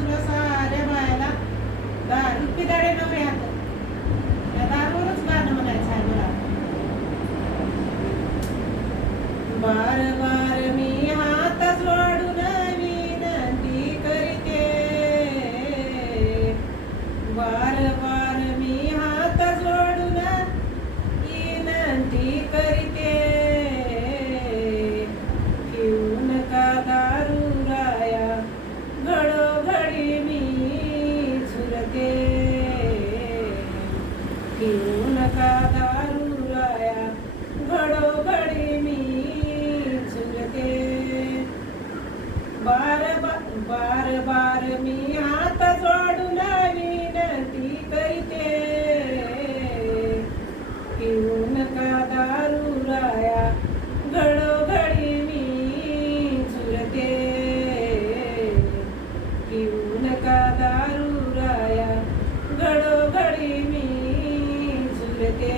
सासूला साऱ्या बायाला दारू पिदाडे नव्हे हात त्या दारूवरच गाणं म्हणायचं आहे मला बार घेऊ नका दारू राया घडोघडी मी झुरते बार बा- बार बार मी हात जोडून विनंती करते पिऊ नका दारू राया घडोघडी मी झुरते पिऊ नका दारू राया घडोघडी मी झुरते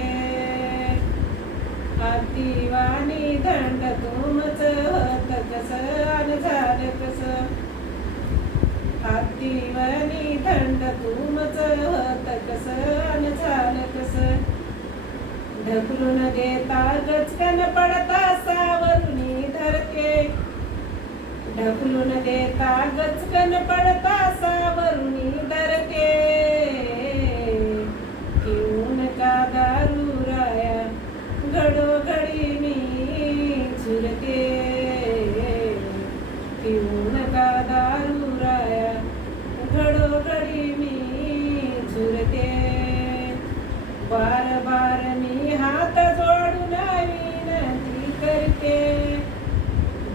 हातीवाणी दंड तुमच होत कस आणि झालं कस हातीवाणी दंड तुमच होत कस आणि झालं कस ढकलून देता गचकन पडता सावरुणी धरते ढकलून देता गचकन पडता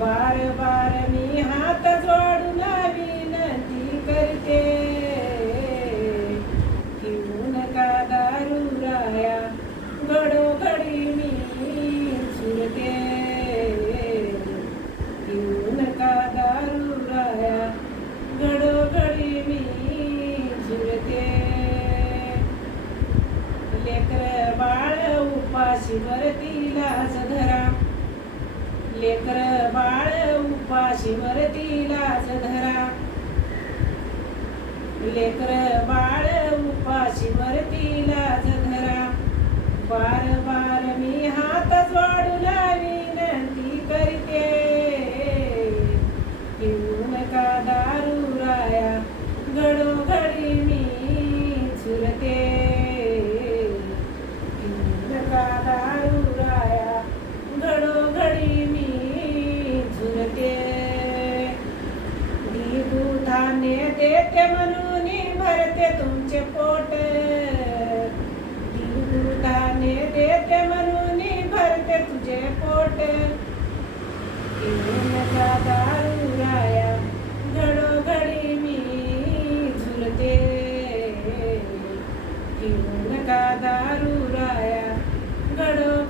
वार वार मी हात जोडून विनंती करते. घेऊ नका दारू राया? घडोघडी मी सुरते. घेऊ नका दारू राया? घडोघडी मी सुरते. लेकर बाळ उपाशी वरतीला धरा. लेकर बाळ उपाशी वरतीला धरा. लेकर बाळ उपाशी वरती अन्य देते मनुनी भरते तुमचे पोट धान्य देते मनुनी भरते तुझे पोट दारुराया घडोघडी मी झुलते घेऊन का दारुराया घडो